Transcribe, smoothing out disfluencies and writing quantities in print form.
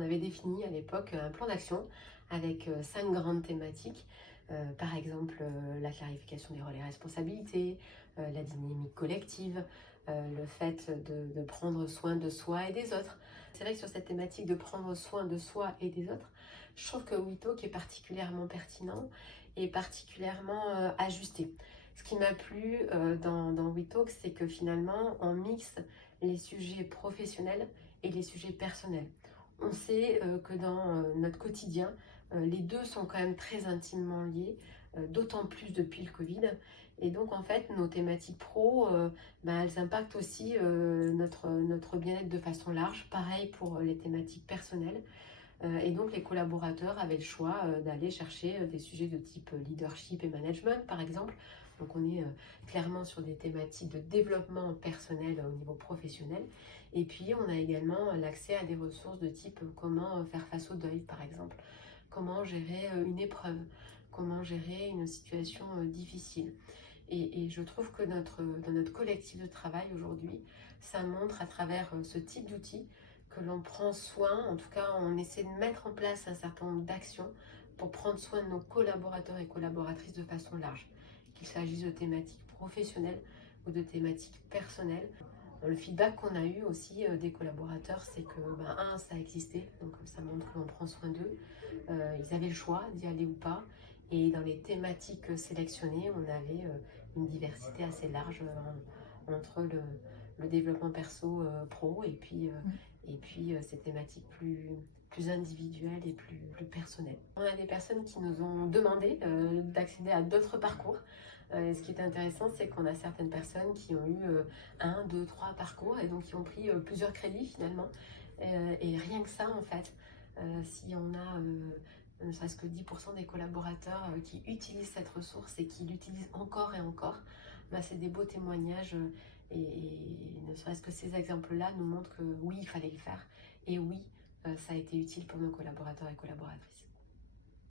On avait défini à l'époque un plan d'action avec 5 grandes thématiques. Par exemple, la clarification des rôles et responsabilités, la dynamique collective, le fait de prendre soin de soi et des autres. C'est vrai que sur cette thématique de prendre soin de soi et des autres, je trouve que WeTalk est particulièrement pertinent et particulièrement ajusté. Ce qui m'a plu dans WeTalk, c'est que finalement, on mixe les sujets professionnels et les sujets personnels. On sait que dans notre quotidien, les deux sont quand même très intimement liés, d'autant plus depuis le Covid. Et donc en fait, nos thématiques pro, elles impactent aussi notre bien-être de façon large. Pareil pour les thématiques personnelles. Et donc les collaborateurs avaient le choix d'aller chercher des sujets de type leadership et management, par exemple. Donc on est clairement sur des thématiques de développement personnel au niveau professionnel. Et puis on a également l'accès à des ressources de type comment faire face au deuil, par exemple. Comment gérer une épreuve, comment gérer une situation difficile. Et je trouve que dans notre collectif de travail aujourd'hui, ça montre à travers ce type d'outils que l'on prend soin, en tout cas on essaie de mettre en place un certain nombre d'actions pour prendre soin de nos collaborateurs et collaboratrices de façon large, qu'il s'agisse de thématiques professionnelles ou de thématiques personnelles. Le feedback qu'on a eu aussi des collaborateurs, c'est que, ça existait, donc ça montre que l'on prend soin d'eux. Ils avaient le choix d'y aller ou pas. Et dans les thématiques sélectionnées, on avait une diversité assez large entre le développement perso pro et puis ces thématiques plus individuelles et plus personnelles. On a des personnes qui nous ont demandé d'accéder à d'autres parcours. Ce qui est intéressant, c'est qu'on a certaines personnes qui ont eu un, deux, trois parcours et donc qui ont pris plusieurs crédits finalement. Et rien que ça, en fait, si on a ne serait-ce que 10% des collaborateurs qui utilisent cette ressource et qui l'utilisent encore et encore, c'est des beaux témoignages et ne serait-ce que ces exemples-là nous montrent que oui, il fallait le faire et oui, ça a été utile pour nos collaborateurs et collaboratrices.